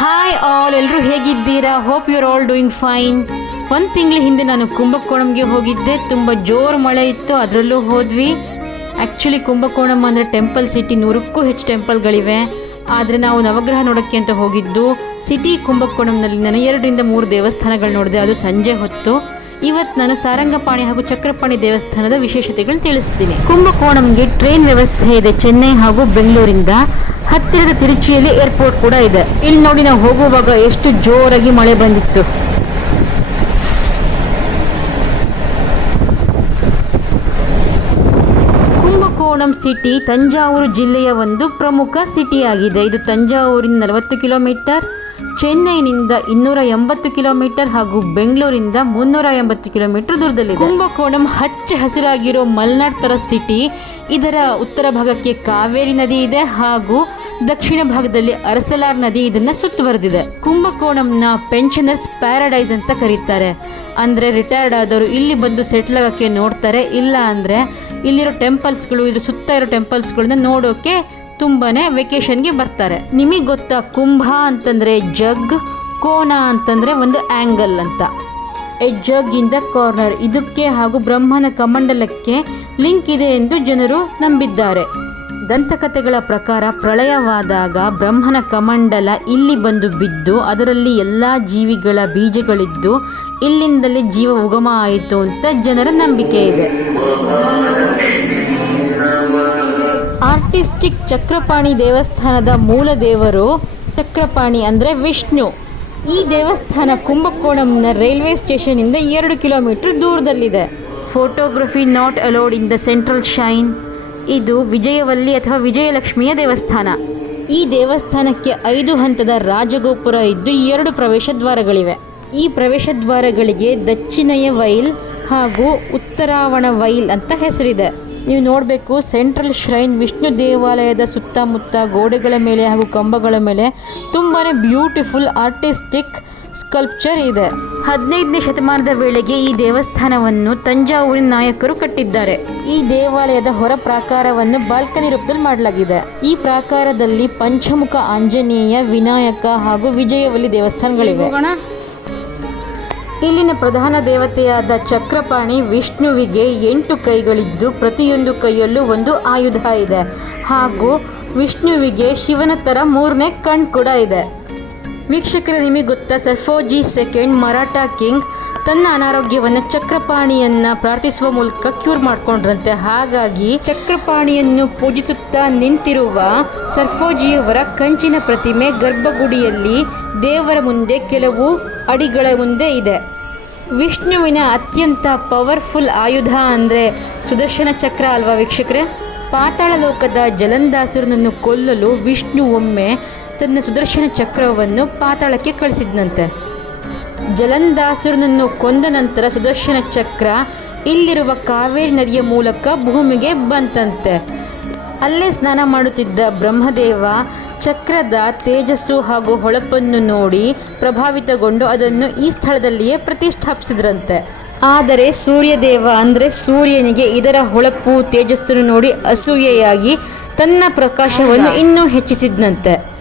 Hi all ಎಲ್ಲರೂ ಹೇಗಿದ್ದೀರಾ? Hope you are all doing fine ಒಂದು ತಿಂಗಳ ಹಿಂದೆ ನಾನು ಕುಂಭಕೋಣಂಗೆ ಹೋಗಿದ್ದೆ. ತುಂಬ ಜೋರು ಮಳೆ ಇತ್ತು, ಅದರಲ್ಲೂ ಹೋದ್ವಿ. ಆ್ಯಕ್ಚುಲಿ ಕುಂಭಕೋಣಂ ಅಂದರೆ ಟೆಂಪಲ್ ಸಿಟಿ ನೂರಕ್ಕೂ ಹೆಚ್ಚು ಟೆಂಪಲ್ಗಳಿವೆ ಆದರೆ ನಾವು ನವಗ್ರಹ ನೋಡೋಕ್ಕೆ ಅಂತ ಹೋಗಿದ್ದು ಸಿಟಿ ಕುಂಭಕೋಣಂನಲ್ಲಿ ನಾನು ಎರಡರಿಂದ ಮೂರು ದೇವಸ್ಥಾನಗಳು ನೋಡಿದೆ, ಅದು ಸಂಜೆ ಹೊತ್ತು. ಇವತ್ತು ನಾನು ಸಾರಂಗಪಾಣಿ ಹಾಗೂ ಚಕ್ರಪಾಣಿ ದೇವಸ್ಥಾನದ ವಿಶೇಷತೆಗಳನ್ನು ತಿಳಿಸ್ತೀನಿ. ಕುಂಭಕೋಣಂಗೆ ಟ್ರೈನ್ ವ್ಯವಸ್ಥೆ ಇದೆ ಚೆನ್ನೈ ಹಾಗೂ ಬೆಂಗಳೂರಿಂದ. ಹತ್ತಿರದ ತಿರುಚಿಯಲ್ಲಿ ಏರ್ಪೋರ್ಟ್ ಕೂಡ ಇದೆ. ಇಲ್ಲಿ ನೋಡಿ ನಾವು ಹೋಗುವಾಗ ಎಷ್ಟು ಜೋರಾಗಿ ಮಳೆ ಬಂದಿತ್ತು. ಕುಂಭಕೋಣಂ ಸಿಟಿ, ತಂಜಾವೂರು ಜಿಲ್ಲೆಯ ಒಂದು ಪ್ರಮುಖ ಸಿಟಿಯಾಗಿದೆ. ಇದು ತಂಜಾವೂರಿನ ನಲವತ್ತು ಕಿಲೋಮೀಟರ್. ಚೆನ್ನೈನಿಂದ ಇನ್ನೂರ ಎಂಬತ್ತು ಕಿಲೋಮೀಟರ್ ಹಾಗೂ ಬೆಂಗಳೂರಿಂದ ಮುನ್ನೂರ ಎಂಬತ್ತು ಕಿಲೋಮೀಟರ್ ದೂರದಲ್ಲಿದೆ. ಕುಂಭಕೋಣಂ ಹಚ್ಚ ಹಸಿರಾಗಿರೋ ಮಲ್ನಾಡ್ ತರ ಸಿಟಿ ಇದರ ಉತ್ತರ ಭಾಗಕ್ಕೆ ಕಾವೇರಿ ನದಿ ಇದೆ ಹಾಗೂ ದಕ್ಷಿಣ ಭಾಗದಲ್ಲಿ ಅರಸಲಾರ್ ನದಿ ಇದನ್ನ ಸುತ್ತುವರೆದಿದೆ. ಕುಂಭಕೋಣಂನ ಪೆನ್ಷನರ್ಸ್ ಪ್ಯಾರಡೈಸ್ ಅಂತ ಕರೀತಾರೆ. ಅಂದರೆ ರಿಟೈರ್ಡ್ ಆದವರು ಇಲ್ಲಿ ಬಂದು ಸೆಟ್ಲ್ ಆಗೋಕ್ಕೆ ನೋಡ್ತಾರೆ. ಇಲ್ಲ ಅಂದರೆ ಇಲ್ಲಿರೋ ಟೆಂಪಲ್ಸ್ಗಳು ಇದ್ರ ಸುತ್ತ ಇರೋ ಟೆಂಪಲ್ಸ್ಗಳನ್ನ ನೋಡೋಕೆ ತುಂಬಾನೇ ವೆಕೇಶನ್ಗೆ ಬರ್ತಾರೆ. ನಿಮಗೆ ಗೊತ್ತಾ ಕುಂಭ ಅಂತಂದರೆ ಜಗ್, ಕೋನ ಅಂತಂದರೆ ಒಂದು ಆ್ಯಂಗಲ್ ಅಂತ. A jug in the corner ಇದಕ್ಕೆ ಹಾಗೂ ಬ್ರಹ್ಮನ ಕಮಂಡಲಕ್ಕೆ ಲಿಂಕ್ ಇದೆ ಎಂದು ಜನರು ನಂಬಿದ್ದಾರೆ. ದಂತಕಥೆಗಳ ಪ್ರಕಾರ ಪ್ರಳಯವಾದಾಗ ಬ್ರಹ್ಮನ ಕಮಂಡಲ ಇಲ್ಲಿ ಬಂದು ಬಿದ್ದು ಅದರಲ್ಲಿ ಎಲ್ಲ ಜೀವಿಗಳ ಬೀಜಗಳಿದ್ದು ಇಲ್ಲಿಂದಲೇ ಜೀವ ಉಗಮ ಆಯಿತು ಅಂತ ಜನರ ನಂಬಿಕೆ ಇದೆ. ಆರ್ಟಿಸ್ಟಿಕ್ ಚಕ್ರಪಾಣಿ ದೇವಸ್ಥಾನದ ಮೂಲ ದೇವರು ಚಕ್ರಪಾಣಿ ಅಂದರೆ ವಿಷ್ಣು. ಈ ದೇವಸ್ಥಾನ ಕುಂಭಕೋಣಂನ ರೈಲ್ವೆ ಸ್ಟೇಷನಿಂದ ಎರಡು ಕಿಲೋಮೀಟರ್ ದೂರದಲ್ಲಿದೆ. Photography not allowed in the central shrine. ಇದು ವಿಜಯವಲ್ಲಿ ಅಥವಾ ವಿಜಯಲಕ್ಷ್ಮಿಯ ದೇವಸ್ಥಾನ. ಈ ದೇವಸ್ಥಾನಕ್ಕೆ ಐದು ಹಂತದ ರಾಜಗೋಪುರ ಇದ್ದು ಎರಡು ಪ್ರವೇಶ ದ್ವಾರಗಳಿವೆ. ಈ ಪ್ರವೇಶ ದ್ವಾರಗಳಿಗೆ ದಕ್ಷಿಣಯ ವೈಲ್ ಹಾಗೂ ಉತ್ತರಾವಣ ವೈಲ್ ಅಂತ ಹೆಸರಿದೆ. ನೀವು ನೋಡಬೇಕು, ಸೆಂಟ್ರಲ್ ಶ್ರೈನ್ ವಿಷ್ಣು ದೇವಾಲಯದ ಸುತ್ತಮುತ್ತ ಗೋಡೆಗಳ ಮೇಲೆ ಹಾಗೂ ಕಂಬಗಳ ಮೇಲೆ ತುಂಬಾ ಬ್ಯೂಟಿಫುಲ್ ಆರ್ಟಿಸ್ಟಿಕ್ ಸ್ಕಲ್ಪ್ಚರ್ ಇದೆ. ಹದಿನೈದನೇ ಶತಮಾನದ ವೇಳೆಗೆ ಈ ದೇವಸ್ಥಾನವನ್ನು ತಂಜಾವೂರಿನ ನಾಯಕರು ಕಟ್ಟಿದ್ದಾರೆ. ಈ ದೇವಾಲಯದ ಹೊರ ಪ್ರಾಕಾರವನ್ನು ಬಾಲ್ಕನಿ ರೂಪದಲ್ಲಿ ಮಾಡಲಾಗಿದೆ. ಈ ಪ್ರಾಕಾರದಲ್ಲಿ ಪಂಚಮುಖ ಆಂಜನೇಯ, ವಿನಾಯಕ ಹಾಗೂ ವಿಜಯವಲ್ಲಿ ದೇವಸ್ಥಾನಗಳಿವೆ. ಇಲ್ಲಿನ ಪ್ರಧಾನ ದೇವತೆಯಾದ ಚಕ್ರಪಾಣಿ ವಿಷ್ಣುವಿಗೆ ಎಂಟು ಕೈಗಳಿದ್ದು ಪ್ರತಿಯೊಂದು ಕೈಯಲ್ಲೂ ಒಂದು ಆಯುಧ ಇದೆ. ಹಾಗೂ ವಿಷ್ಣುವಿಗೆ ಶಿವನ ಥರ ಮೂರನೇ ಕಣ್ ಕೂಡ ಇದೆ. ವೀಕ್ಷಕರ, ನಿಮಗೆ ಗೊತ್ತಾ? ಸೆಫೋಜಿ ಸೆಕೆಂಡ್ ಮರಾಠ ಕಿಂಗ್ ತನ್ನ ಅನಾರೋಗ್ಯವನ್ನು ಚಕ್ರಪಾಣಿಯನ್ನ ಪ್ರಾರ್ಥಿಸುವ ಮೂಲಕ ಕ್ಯೂರ್ ಮಾಡಿಕೊಂಡ್ರಂತೆ. ಹಾಗಾಗಿ ಚಕ್ರಪಾಣಿಯನ್ನು ಪೂಜಿಸುತ್ತಾ ನಿಂತಿರುವ ಸರ್ಫೋಜಿಯವರ ಕಂಚಿನ ಪ್ರತಿಮೆ ಗರ್ಭಗುಡಿಯಲ್ಲಿ ದೇವರ ಮುಂದೆ ಕೆಲವು ಅಡಿಗಳ ಮುಂದೆ ಇದೆ. ವಿಷ್ಣುವಿನ ಅತ್ಯಂತ ಪವರ್ಫುಲ್ ಆಯುಧ ಅಂದರೆ ಸುದರ್ಶನ ಚಕ್ರ ಅಲ್ವಾ ವೀಕ್ಷಕರೇ? ಪಾತಾಳ ಲೋಕದ ಜಲಂದಾಸುರನನ್ನು ಕೊಲ್ಲಲು ವಿಷ್ಣು ಒಮ್ಮೆ ತನ್ನ ಸುದರ್ಶನ ಚಕ್ರವನ್ನು ಪಾತಾಳಕ್ಕೆ ಕಳಿಸಿದ್ನಂತೆ. ಜಲಂದಾಸುರನನ್ನು ಕೊಂದ ನಂತರ ಸುದರ್ಶನ ಚಕ್ರ ಇಲ್ಲಿರುವ ಕಾವೇರಿ ನದಿಯ ಮೂಲಕ ಭೂಮಿಗೆ ಬಂತಂತೆ. ಅಲ್ಲೇ ಸ್ನಾನ ಮಾಡುತ್ತಿದ್ದ ಬ್ರಹ್ಮದೇವ ಚಕ್ರದ ತೇಜಸ್ಸು ಹಾಗೂ ಹೊಳಪನ್ನು ನೋಡಿ ಪ್ರಭಾವಿತಗೊಂಡು ಅದನ್ನು ಈ ಸ್ಥಳದಲ್ಲಿಯೇ ಪ್ರತಿಷ್ಠಾಪಿಸಿದ್ರಂತೆ. ಆದರೆ ಸೂರ್ಯದೇವ ಅಂದರೆ ಸೂರ್ಯನಿಗೆ ಇದರ ಹೊಳಪು ತೇಜಸ್ಸನ್ನು ನೋಡಿ ಅಸೂಯೆಯಾಗಿ ತನ್ನ ಪ್ರಕಾಶವನ್ನು ಇನ್ನೂ ಹೆಚ್ಚಿಸಿದ್ನಂತೆ.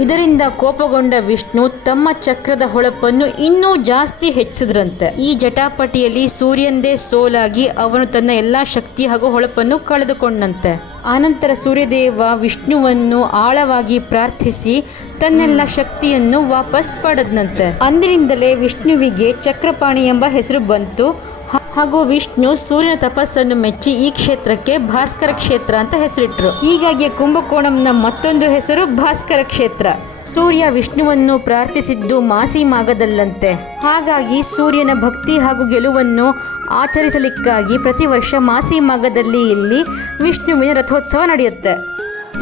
ಇದರಿಂದ ಕೋಪಗೊಂಡ ವಿಷ್ಣು ತಮ್ಮ ಚಕ್ರದ ಹೊಳಪನ್ನು ಇನ್ನೂ ಜಾಸ್ತಿ ಹೆಚ್ಚಿದ್ರಂತೆ ಈ ಜಟಾಪಟಿಯಲ್ಲಿ ಸೂರ್ಯಂದೇ ಸೋಲಾಗಿ ಅವನು ತನ್ನ ಎಲ್ಲಾ ಶಕ್ತಿ ಹಾಗೂ ಹೊಳಪನ್ನು ಕಳೆದುಕೊಂಡಂತೆ. ಆನಂತರ ಸೂರ್ಯದೇವ ವಿಷ್ಣುವನ್ನು ಆಳವಾಗಿ ಪ್ರಾರ್ಥಿಸಿ ತನ್ನೆಲ್ಲ ಶಕ್ತಿಯನ್ನು ವಾಪಸ್ ಪಡೆದನಂತೆ. ಅಂದಿನಿಂದಲೇ ವಿಷ್ಣುವಿಗೆ ಚಕ್ರಪಾಣಿ ಎಂಬ ಹೆಸರು ಬಂತು. ಹಾಗೂ ವಿಷ್ಣು ಸೂರ್ಯನ ತಪಸ್ಸನ್ನು ಮೆಚ್ಚಿ ಈ ಕ್ಷೇತ್ರಕ್ಕೆ ಭಾಸ್ಕರ ಕ್ಷೇತ್ರ ಅಂತ ಹೆಸರಿಟ್ಟರು ಹೀಗಾಗಿ ಕುಂಭಕೋಣಂನ ಮತ್ತೊಂದು ಹೆಸರು ಭಾಸ್ಕರ ಕ್ಷೇತ್ರ. ಸೂರ್ಯ ವಿಷ್ಣುವನ್ನು ಪ್ರಾರ್ಥಿಸಿದ್ದು ಮಾಸಿ ಮಾಗದಲ್ಲಂತೆ. ಹಾಗಾಗಿ ಸೂರ್ಯನ ಭಕ್ತಿ ಹಾಗೂ ಗೆಲುವನ್ನು ಆಚರಿಸಲಿಕ್ಕಾಗಿ ಪ್ರತಿ ವರ್ಷ ಮಾಸಿ ಮಾಗದಲ್ಲಿ ಇಲ್ಲಿ ವಿಷ್ಣುವಿನ ರಥೋತ್ಸವ ನಡೆಯುತ್ತೆ.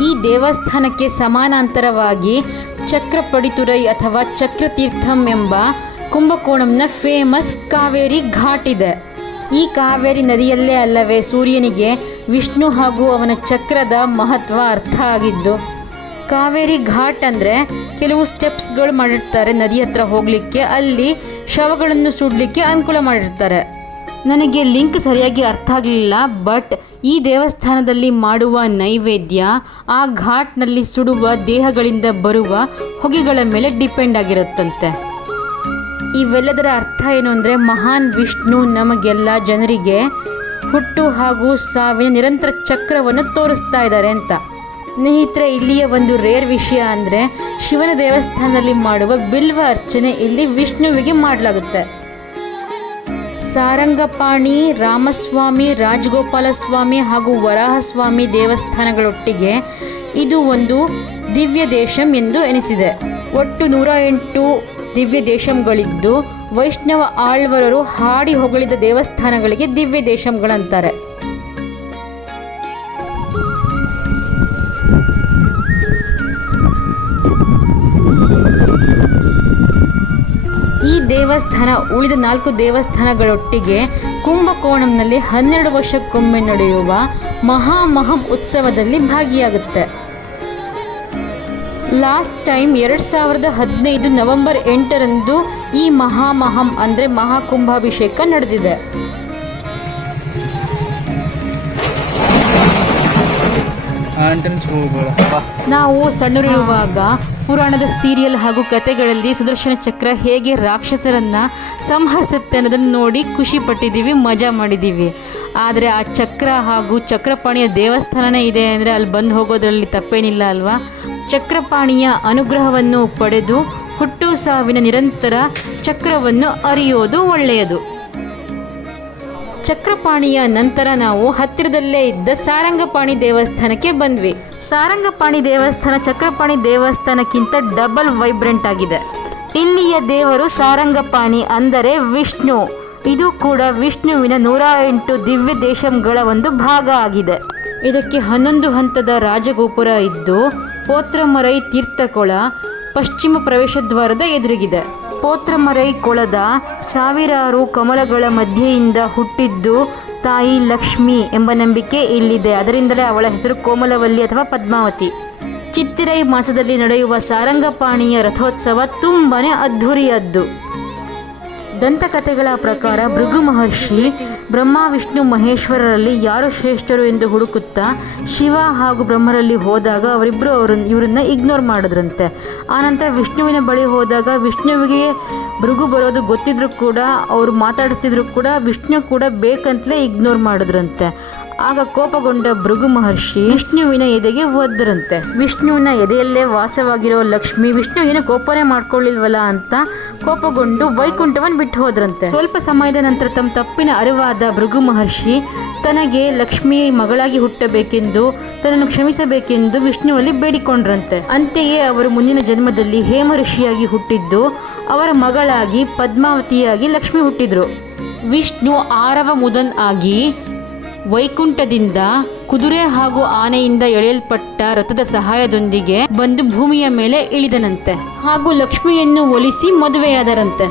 ಈ ದೇವಸ್ಥಾನಕ್ಕೆ ಸಮಾನಾಂತರವಾಗಿ ಚಕ್ರಪಡಿತುರೈ ಅಥವಾ ಚಕ್ರತೀರ್ಥಂ ಎಂಬ ಕುಂಭಕೋಣಂನ ಫೇಮಸ್ ಕಾವೇರಿ ಘಾಟ್ ಇದೆ. ಈ ಕಾವೇರಿ ನದಿಯಲ್ಲೇ ಅಲ್ಲವೇ ಸೂರ್ಯನಿಗೆ ವಿಷ್ಣು ಹಾಗೂ ಅವನ ಚಕ್ರದ ಮಹತ್ವ ಅರ್ಥ ಆಗಿದ್ದು, ಕಾವೇರಿ ಘಾಟ್ ಅಂದರೆ ಕೆಲವು ಸ್ಟೆಪ್ಸ್ಗಳು ಮಾಡಿರ್ತಾರೆ ನದಿ ಹತ್ರ ಹೋಗಲಿಕ್ಕೆ, ಅಲ್ಲಿ ಶವಗಳನ್ನು ಸುಡಲಿಕ್ಕೆ ಅನುಕೂಲ ಮಾಡಿರ್ತಾರೆ. ನನಗೆ ಲಿಂಕ್ ಸರಿಯಾಗಿ ಅರ್ಥ ಆಗಲಿಲ್ಲ ಬಟ್ ಈ ದೇವಸ್ಥಾನದಲ್ಲಿ ಮಾಡುವ ನೈವೇದ್ಯ, ಆ ಘಾಟ್ನಲ್ಲಿ ಸುಡುವ ದೇಹಗಳಿಂದ ಬರುವ ಹೊಗೆಗಳ ಮೇಲೆ ಡಿಪೆಂಡ್ ಆಗಿರುತ್ತಂತೆ. ಇವೆಲ್ಲದರ ಅರ್ಥ ಏನು ಅಂದರೆ ಮಹಾನ್ ವಿಷ್ಣು ನಮಗೆಲ್ಲ ಜನರಿಗೆ ಹುಟ್ಟು ಹಾಗೂ ಸಾವಿನ ನಿರಂತರ ಚಕ್ರವನ್ನು ತೋರಿಸ್ತಾ ಇದ್ದಾರೆ ಅಂತ. ಸ್ನೇಹಿತರೆ, ಇಲ್ಲಿಯ ಒಂದು ರೇರ್ ವಿಷಯ ಅಂದರೆ ಶಿವನ ದೇವಸ್ಥಾನದಲ್ಲಿ ಮಾಡುವ ಬಿಲ್ವ ಅರ್ಚನೆ ಇಲ್ಲಿ ವಿಷ್ಣುವಿಗೆ ಮಾಡಲಾಗುತ್ತೆ. ಸಾರಂಗಪಾಣಿ, ರಾಮಸ್ವಾಮಿ ರಾಜಗೋಪಾಲ ಸ್ವಾಮಿ ಹಾಗೂ ವರಾಹಸ್ವಾಮಿ ದೇವಸ್ಥಾನಗಳೊಟ್ಟಿಗೆ ಇದು ಒಂದು ದಿವ್ಯ ದೇಶಂ ಎಂದು ಎನಿಸಿದೆ. ಒಟ್ಟು ನೂರ ಎಂಟು ದಿವ್ಯ ದೇಶಂಗಳಿದ್ದು ವೈಷ್ಣವ ಆಳ್ವರರು ಹಾಡಿ ಹೊಗಳಿದ ದೇವಸ್ಥಾನಗಳಿಗೆ ದಿವ್ಯ ದೇಶಂಗಳಂತಾರೆ. ಈ ದೇವಸ್ಥಾನ ಉಳಿದ ನಾಲ್ಕು ದೇವಸ್ಥಾನಗಳೊಟ್ಟಿಗೆ ಕುಂಭಕೋಣಂನಲ್ಲಿ ಹನ್ನೆರಡು ವರ್ಷಕ್ಕೊಮ್ಮೆ ನಡೆಯುವ ಮಹಾಮಹಂ ಉತ್ಸವದಲ್ಲಿ ಭಾಗಿಯಾಗುತ್ತೆ. ಲಾಸ್ಟ್ ಟೈಮ್ ಎರಡು ಸಾವಿರದ ಹದಿನೈದು ನವೆಂಬರ್ ಎಂಟರಂದು ಈ ಮಹಾಮಹಂ ಅಂದರೆ ಮಹಾಕುಂಭಾಭಿಷೇಕ ನಡೆದಿದೆ. ನಾವು ಸಣ್ಣರಿರುವಾಗ ಪುರಾಣದ ಸೀರಿಯಲ್ ಹಾಗೂ ಕತೆಗಳಲ್ಲಿ ಸುದರ್ಶನ ಚಕ್ರ ಹೇಗೆ ರಾಕ್ಷಸರನ್ನ ಸಂಹರಿಸುತ್ತೆ ಅನ್ನೋದನ್ನು ನೋಡಿ ಖುಷಿ ಪಟ್ಟಿದ್ದೀವಿ, ಮಜಾ ಮಾಡಿದ್ದೀವಿ. ಆದರೆ ಆ ಚಕ್ರ ಹಾಗೂ ಚಕ್ರಪಾಣಿಯ ದೇವಸ್ಥಾನನೇ ಇದೆ ಅಂದರೆ ಅಲ್ಲಿ ಬಂದು ಹೋಗೋದ್ರಲ್ಲಿ ತಪ್ಪೇನಿಲ್ಲ ಅಲ್ವಾ? ಚಕ್ರಪಾಣಿಯ ಅನುಗ್ರಹವನ್ನು ಪಡೆದು ಹುಟ್ಟು ಸಾವಿನ ನಿರಂತರ ಚಕ್ರವನ್ನು ಅರಿಯೋದು ಒಳ್ಳೆಯದು. ಚಕ್ರಪಾಣಿಯ ನಂತರ ನಾವು ಹತ್ತಿರದಲ್ಲೇ ಇದ್ದ ಸಾರಂಗಪಾಣಿ ದೇವಸ್ಥಾನಕ್ಕೆ ಬಂದ್ವಿ. ಸಾರಂಗಪಾಣಿ ದೇವಸ್ಥಾನ, ಚಕ್ರಪಾಣಿ ದೇವಸ್ಥಾನಕ್ಕಿಂತ ಡಬಲ್ ವೈಬ್ರೆಂಟ್ ಆಗಿದೆ. ಇಲ್ಲಿಯ ದೇವರು ಸಾರಂಗಪಾಣಿ ಅಂದರೆ ವಿಷ್ಣು. ಇದು ಕೂಡ ವಿಷ್ಣುವಿನ ನೂರ ಎಂಟು ದಿವ್ಯ ದೇಶಂಗಳ ಒಂದು ಭಾಗ ಆಗಿದೆ. ಇದಕ್ಕೆ ಹನ್ನೊಂದು ಹಂತದ ರಾಜಗೋಪುರ ಇದ್ದು, ಪೋತ್ರಮರೈ ತೀರ್ಥಕೊಳ, ಪಶ್ಚಿಮ ಪ್ರವೇಶ ದ್ವಾರದ ಎದುರಿಗಿದೆ. ಪೋತ್ರಮರೈ ಕೊಳದ ಸಾವಿರಾರು ಕಮಲಗಳ ಮಧ್ಯೆಯಿಂದ ಹುಟ್ಟಿದ್ದು ತಾಯಿ ಲಕ್ಷ್ಮಿ ಎಂಬ ನಂಬಿಕೆ ಇಲ್ಲಿದೆ. ಅದರಿಂದಲೇ ಅವಳ ಹೆಸರು ಕೋಮಲವಲ್ಲಿ ಅಥವಾ ಪದ್ಮಾವತಿ. ಚಿತ್ತಿರೈ ಮಾಸದಲ್ಲಿ ನಡೆಯುವ ಸಾರಂಗಪಾಣಿಯ ರಥೋತ್ಸವ ತುಂಬಾ ಅದ್ಧೂರಿಯದ್ದು. ದಂತಕಥೆಗಳ ಪ್ರಕಾರ ಭೃಗು ಮಹರ್ಷಿ ಬ್ರಹ್ಮ, ವಿಷ್ಣು, ಮಹೇಶ್ವರರಲ್ಲಿ ಯಾರು ಶ್ರೇಷ್ಠರು ಎಂದು ಹುಡುಕುತ್ತಾ ಶಿವ ಹಾಗೂ ಬ್ರಹ್ಮರಲ್ಲಿ ಹೋದಾಗ ಅವರಿಬ್ಬರು ಅವರನ್ನು ಇವರನ್ನ ಇಗ್ನೋರ್ ಮಾಡಿದ್ರಂತೆ. ಆನಂತರ ವಿಷ್ಣುವಿನ ಬಳಿ ಹೋದಾಗ ವಿಷ್ಣುವಿಗೆ ಭೃಗು ಬರೋದು ಗೊತ್ತಿದ್ರು ಕೂಡ, ಅವರು ಮಾತಾಡಿಸ್ತಿದ್ರು ಕೂಡ ವಿಷ್ಣು ಕೂಡ ಬೇಕಂತಲೇ ಇಗ್ನೋರ್ ಮಾಡಿದ್ರಂತೆ. ಆಗ ಕೋಪಗೊಂಡ ಭೃಗು ಮಹರ್ಷಿ ವಿಷ್ಣುವಿನ ಎದೆಗೆ ಒದ್ದರಂತೆ ವಿಷ್ಣುವಿನ ಎದೆಯಲ್ಲೇ ವಾಸವಾಗಿರೋ ಲಕ್ಷ್ಮಿ ವಿಷ್ಣು ಏನು ಕೋಪನೆ ಮಾಡ್ಕೊಳ್ಳಿಲ್ವಲ್ಲ ಅಂತ ಕೋಪಗೊಂಡು ವೈಕುಂಠವನ್ನು ಬಿಟ್ಟು ಹೋದ್ರಂತೆ. ಸ್ವಲ್ಪ ಸಮಯದ ನಂತರ ತಮ್ಮ ತಪ್ಪಿನ ಅರಿವಾದ ಭೃಗು ಮಹರ್ಷಿ ತನಗೆ ಲಕ್ಷ್ಮಿ ಮಗಳಾಗಿ ಹುಟ್ಟಬೇಕೆಂದು, ತನ್ನನ್ನು ಕ್ಷಮಿಸಬೇಕೆಂದು ವಿಷ್ಣುವಲ್ಲಿ ಬೇಡಿಕೊಂಡ್ರಂತೆ. ಅಂತೆಯೇ ಅವರು ಮುಂದಿನ ಜನ್ಮದಲ್ಲಿ ಹೇಮ ಋಷಿಯಾಗಿ ಹುಟ್ಟಿದ್ದು, ಅವರ ಮಗಳಾಗಿ ಪದ್ಮಾವತಿಯಾಗಿ ಲಕ್ಷ್ಮಿ ಹುಟ್ಟಿದ್ರು. ವಿಷ್ಣು ಆರವ ಮುದನ್ ಆಗಿ ವೈಕುಂಠದಿಂದ ಕುದುರೆ ಹಾಗೂ ಆನೆಯಿಂದ ಎಳೆಯಲ್ಪಟ್ಟ ರಥದ ಸಹಾಯದೊಂದಿಗೆ ಬಂದು ಭೂಮಿಯ ಮೇಲೆ ಇಳಿದನಂತೆ ಹಾಗೂ ಲಕ್ಷ್ಮಿಯನ್ನು ಒಲಿಸಿ ಮದುವೆಯಾದರಂತೆ.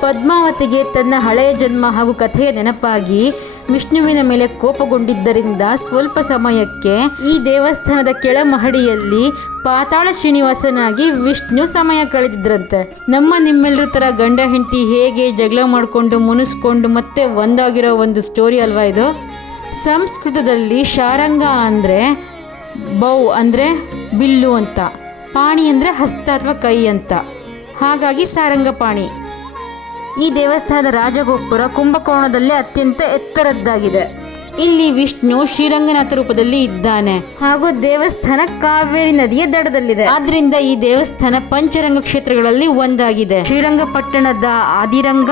ಪದ್ಮಾವತಿಗೆ ತನ್ನ ಹಳೆಯ ಜನ್ಮ ಹಾಗೂ ಕಥೆಯ ನೆನಪಾಗಿ ವಿಷ್ಣುವಿನ ಮೇಲೆ ಕೋಪಗೊಂಡಿದ್ದರಿಂದ ಸ್ವಲ್ಪ ಸಮಯಕ್ಕೆ ಈ ದೇವಸ್ಥಾನದ ಕೆಳ ಮಹಡಿಯಲ್ಲಿ ಪಾತಾಳ ಶ್ರೀನಿವಾಸನಾಗಿ ವಿಷ್ಣು ಸಮಯ ಕಳೆದಿದ್ರಂತೆ. ನಮ್ಮ ನಿಮ್ಮೆಲ್ಲರ ಥರ ಗಂಡ ಹೆಂಡತಿ ಹೇಗೆ ಜಗಳ ಮಾಡಿಕೊಂಡು ಮುನಿಸ್ಕೊಂಡು ಮತ್ತೆ ಒಂದಾಗಿರೋ ಒಂದು ಸ್ಟೋರಿ ಅಲ್ವಾ ಇದು? ಸಂಸ್ಕೃತದಲ್ಲಿ ಶಾರಂಗ ಅಂದರೆ ಬೌ ಅಂದರೆ ಬಿಲ್ಲು ಅಂತ. ಪಾಣಿ ಅಂದರೆ ಹಸ್ತ ಅಥವಾ ಕೈ ಅಂತ. ಹಾಗಾಗಿ ಸಾರಂಗಪಾಣಿ ಈ ದೇವಸ್ಥಾನದ ರಾಜಗೋಪುರ ಕುಂಭಕೋಣದಲ್ಲೇ ಅತ್ಯಂತ ಎತ್ತರದ್ದಾಗಿದೆ. ಇಲ್ಲಿ ವಿಷ್ಣು ಶ್ರೀರಂಗನಾಥ ರೂಪದಲ್ಲಿ ಇದ್ದಾನೆ. ಹಾಗೂ ದೇವಸ್ಥಾನ ಕಾವೇರಿ ನದಿಯ ದಡದಲ್ಲಿದೆ. ಆದ್ರಿಂದ ಈ ದೇವಸ್ಥಾನ ಪಂಚರಂಗ ಕ್ಷೇತ್ರಗಳಲ್ಲಿ ಒಂದಾಗಿದೆ. ಶ್ರೀರಂಗಪಟ್ಟಣದ ಆದಿರಂಗ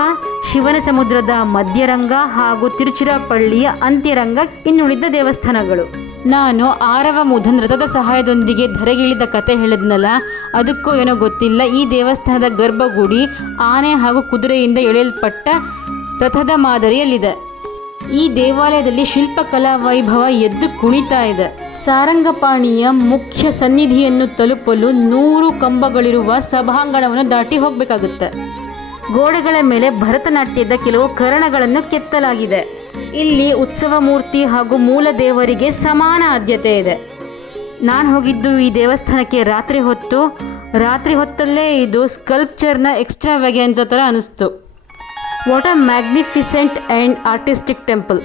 ಶಿವನ ಸಮುದ್ರದ ಮಧ್ಯರಂಗ ಹಾಗೂ ತಿರುಚಿರಾಪಳ್ಳಿಯ ಅಂತ್ಯರಂಗ ಇನ್ನುಳಿದ ದೇವಸ್ಥಾನಗಳು. ನಾನು ಆರವ ಮುಧನ್ ರಥದ ಸಹಾಯದೊಂದಿಗೆ ಧರೆಗಿಳಿದ ಕತೆ ಹೇಳಿದ್ನಲ್ಲ ಅದಕ್ಕೂ ಏನೋ ಗೊತ್ತಿಲ್ಲ. ಈ ದೇವಸ್ಥಾನದ ಗರ್ಭಗುಡಿ ಆನೆ ಹಾಗೂ ಕುದುರೆಯಿಂದ ಎಳೆಯಲ್ಪಟ್ಟ ರಥದ ಮಾದರಿಯಲ್ಲಿದೆ. ಈ ದೇವಾಲಯದಲ್ಲಿ ಶಿಲ್ಪಕಲಾ ವೈಭವ ಎದ್ದು ಕುಣಿತಾ ಇದೆ. ಸಾರಂಗಪಾಣಿಯ ಮುಖ್ಯ ಸನ್ನಿಧಿಯನ್ನು ತಲುಪಲು ನೂರು ಕಂಬಗಳಿರುವ ಸಭಾಂಗಣವನ್ನು ದಾಟಿ ಹೋಗಬೇಕಾಗುತ್ತೆ. ಗೋಡೆಗಳ ಮೇಲೆ ಭರತನಾಟ್ಯದ ಕೆಲವು ಕರಣಗಳನ್ನು ಕೆತ್ತಲಾಗಿದೆ. ಇಲ್ಲಿ ಉತ್ಸವ ಮೂರ್ತಿ ಹಾಗೂ ಮೂಲ ದೇವರಿಗೆ ಸಮಾನ ಆದ್ಯತೆ ಇದೆ. ನಾನು ಹೋಗಿದ್ದು ಈ ದೇವಸ್ಥಾನಕ್ಕೆ ರಾತ್ರಿ ಹೊತ್ತು. ರಾತ್ರಿ ಹೊತ್ತಲ್ಲೇ ಇದು ಸ್ಕಲ್ಪ್ಚರ್ನ ಎಕ್ಸ್ಟ್ರಾ ವ್ಯಾಗೆನ್ಸ ಥರ ಅನಿಸ್ತು. What a magnificent and artistic temple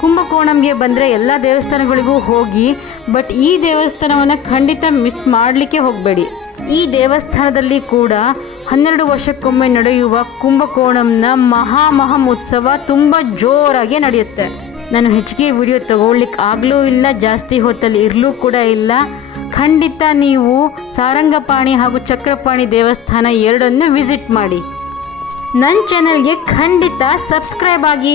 ಕುಂಭಕೋಣಂಗೆ ಬಂದರೆ ಎಲ್ಲ ದೇವಸ್ಥಾನಗಳಿಗೂ ಹೋಗಿ ಬಟ್ ಈ ದೇವಸ್ಥಾನವನ್ನು ಖಂಡಿತ ಮಿಸ್ ಮಾಡಲಿಕ್ಕೆ ಹೋಗಬೇಡಿ. ಈ ದೇವಸ್ಥಾನದಲ್ಲಿ ಕೂಡ ಹನ್ನೆರಡು ವರ್ಷಕ್ಕೊಮ್ಮೆ ನಡೆಯುವ ಕುಂಭಕೋಣಂನ ಮಹಾ ಉತ್ಸವ ತುಂಬ ಜೋರಾಗಿ ನಡೆಯುತ್ತೆ. ನಾನು ಹೆಚ್ಚಿಗೆ ವಿಡಿಯೋ ತಗೊಳ್ಲಿಕ್ಕೆ ಆಗಲೂ ಇಲ್ಲ, ಜಾಸ್ತಿ ಹೊತ್ತಲ್ಲಿ ಇರಲೂ ಕೂಡ ಇಲ್ಲ. ಖಂಡಿತ ನೀವು ಸಾರಂಗಪಾಣಿ ಹಾಗೂ ಚಕ್ರಪಾಣಿ ದೇವಸ್ಥಾನ ಎರಡನ್ನು ವಿಸಿಟ್ ಮಾಡಿ. ನನ್ನ ಚಾನೆಲ್ಗೆ ಖಂಡಿತ ಸಬ್ಸ್ಕ್ರೈಬ್ ಆಗಿ.